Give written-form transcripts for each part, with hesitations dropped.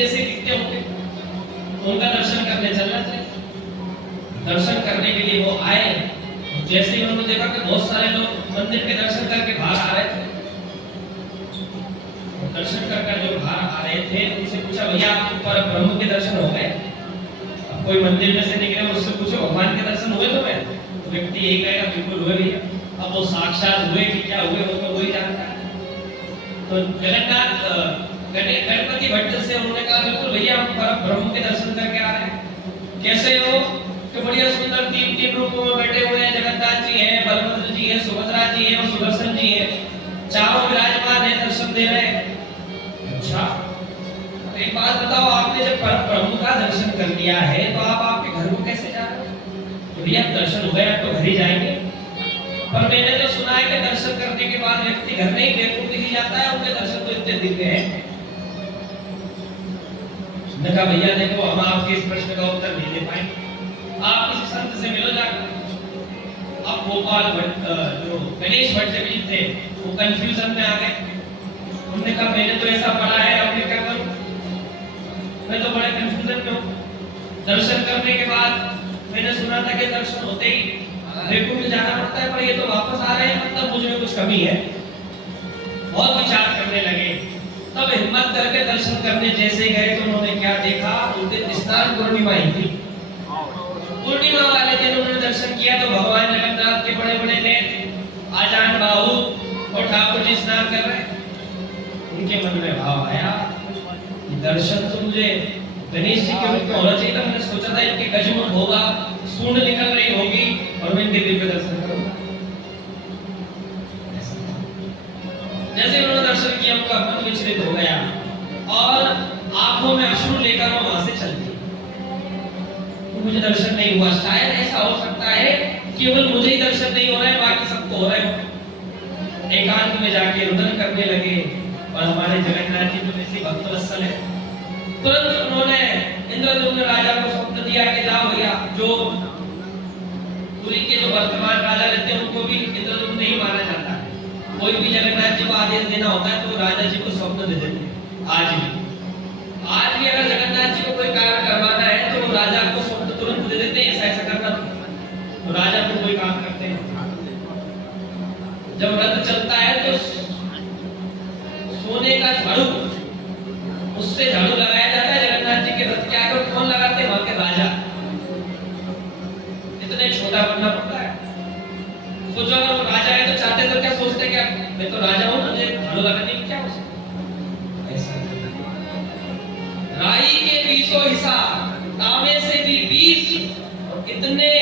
जैसे दिखते होंगे, उनका दर्शन करने चलना चाहिए। दर्शन करने के लिए वो आए, जैसे ही उन्होंने देखा कि बहुत सारे लोग मंदिर के दर्शन करके बाहर आ रहे थे, दर्शन कर जो बाहर आ रहे थे उनसे पूछा, भैया पर ब्रह्म के दर्शन हो गए? अब कोई मंदिर में से निकले, उससे पूछो भगवान के दर्शन हुए तुम्हें? तो व्यक्ति यही कहेगा बिल्कुल हुए भैया। अब वो साक्षात हुए कि क्या हुए वो तो वही जानता है। तो जगन्नाथ गणपति भट्ट से उन्होंने कहा, बिल्कुल भैया हम पर ब्रह्म के दर्शन करके आ रहे हैं। कैसे हो? कि बढ़िया सुंदर तीन रूपों में बैठे हुए हैं, जगन्नाथ जी हैं, बलभद्र जी हैं, सुभद्रा जी हैं और सुदर्शन जी हैं, चारों विराजमान है, दर्शन दे रहे हैं। अच्छा, एक बात बताओ, आपने जब परम का दर्शन कर लिया है तो आप आपके घर को कैसे जा रहे हो? तो भैया दर्शन हो गया तो घर ही जाएंगे, पर मैंने तो सुना है कि दर्शन करने के बाद व्यक्ति घर नहीं बेवकूफ ही जाता है, उनके दर्शन तो इतने दिव्य हैं। मैंने कहा भैया देखो, हम आपके इस प्रश्न का उत्तर नहीं दे पाएंगे, आप किसी संत से मिलो जाकर। अब गोपाल भट्ट जो गणेश भट्ट जी थे वो कंफ्यूजन में आ गए। उन्होंने कहा मैंने तो ऐसा पढ़ा है, अब मैं क्या करूं? मैं तो बड़े कंफ्यूजन में हूं। दर्शन करने के बाद मैंने सुना था कि दर्शन होते ही बेकूफ में जाना पड़ता है, पर ये तो वापस आ रहे हैं, मतलब मुझ में कुछ कमी है। बहुत विचार करने लगे, तब हिम्मत करके दर्शन करने जैसे गए तो उन्होंने क्या देखा, उस दिन स्नान पूर्णिमा ही थी। पूर्णिमा वाले दिन उन्होंने दर्शन किया तो भगवान जगन्नाथ के बड़े बड़े नेत्र, आजान बाहु और ठाकुर जी स्नान कर रहे हैं। उनके मन में भाव आया, दर्शन तो मुझे गणेश जी के रूप में होना चाहिए था। मैंने सोचा था इनके गजमुख होगा, सूंड निकल रही होगी और मैं इनके दिव्य दर्शन करूंगा। जैसे उन्होंने दर्शन किया, उनका मन विचलित हो गया और आंखों में अश्रु लेकर वो वहां से चल दिए। मुझे दर्शन नहीं हुआ। शायद ऐसा हो सकता है केवल मुझे ही दर्शन नहीं हो रहा है, बाकी सबको हो रहा है। एकांत में जाके रुदन करने लगे और हमारे जगन्नाथ जी तो वैसे भक्तवत्सल है। तुरंत उन्होंने इंद्रद्युम्न राजा को स्वप्न दिया कि जाओ भैया, जो पुरी के जो वर्तमान राजा रहते हैं उनको भी इंद्रद्युम्न नहीं माना जाता है। कोई भी जगन्नाथ जी को आदेश देना होता है तो राजा जी को स्वप्न दे देते हैं। आज भी अगर जगन्नाथ जी को कोई कार्य करवाना है तो वो राजा को स्वप्न तुरंत दे देते हैं, ऐसा करना। तो राजा को कोई काम करते हैं, जब रथ चलता है तो सोने का झाड़ू, उससे झाड़ू लगाया जाता है जगन्नाथ जी के रथ के आगे। कौन लगाते हैं? वहां के राजा। इतने छोटा बनना पड़ता है। सोचो अगर वो राजा है तो चाहते तो क्या सोचते क्या, मैं तो राजा हूं, मुझे झाड़ू लगाने की क्या हो सकता। राई के 20 हिस्सा, तांबे से भी 20, और इतने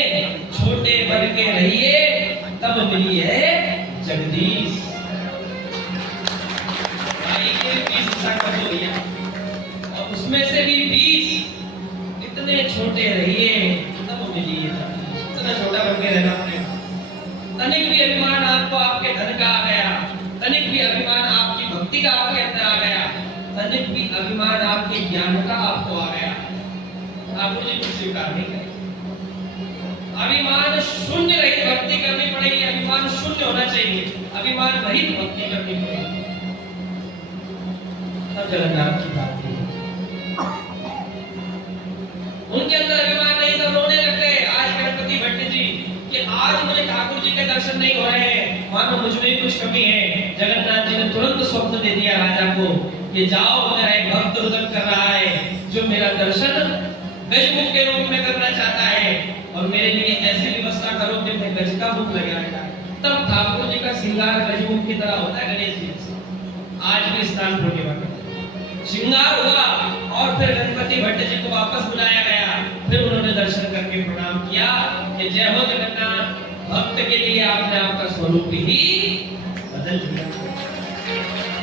छोटे बन के रहिए तब मिली है जगदीश। राई के 20 हिस्सा कर दो भैया, और उसमें से भी 20 इतने छोटे रहिए तब मिली है जगदीश। इतना छोटा बन के रहना पड़ेगा। तनिक भी अभिमान आपको आपके धन का आ गया, तनिक भी अभिमान आपकी भक्ति का आपके अंदर आ गया, तनिक भी अभिमान आपके ज्ञान का आपको आ गया, आपको जी कुछ स्वीकार नहीं करें। अभिमान शून्य रहित भक्ति करनी पड़ेगी। अभिमान शून्य होना चाहिए, अभिमान रहित भक्ति करनी पड़ेगी, तब जगन्नाथ की प्राप्ति। उनके अंदर अभिमान नहीं था, रोने लग गए आज गणपति भट्ट जी कि आज मुझे ठाकुर जी के दर्शन नहीं हो रहे हैं, मानो मुझ में कुछ कमी है। जगन्नाथ जी ने तुरंत स्वप्न दे दिया राजा को कि जाओ, मेरा एक भक्त रुदन कर रहा है जो मेरा दर्शन गजमुख के रूप में करना चाहता है, और मेरे लिए ऐसी व्यवस्था करो कि मैं गज का मुख लगाएगा। तब ठाकुर जी का श्रृंगार गजमुख की तरह होता है गणेश जी। आज भी स्नान पूर्णिमा में श्रृंगार हुआ और फिर गणपति भट्ट जी को वापस बुलाया गया। फिर उन्होंने दर्शन करके प्रणाम किया कि जय हो जगन्नाथ, भक्त के लिए आपने आपका स्वरूप ही बदल दिया।